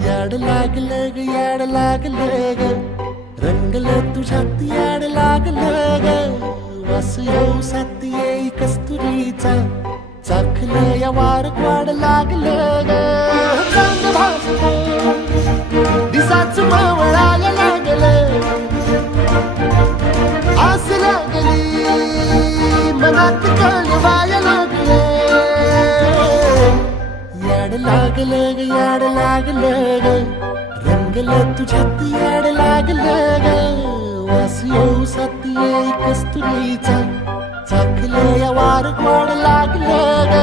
याड लागलं ग याड लागलं ग रंगलं तुझ्यात याड लागलं ग वास येऊ साथ येई कस्तुरीचा चाखलं या वार वाड लागलं ग चांग भासलं दिसाच मावळायला लागलं आस लागली मनात कळवायला लागलं याड लागलं ग याड लागलं ग रंगलं तुझ्यात याड लागलं ग वास येऊ साथ येई कस्तुरीचा चाखलं या वार वाड लागलं ग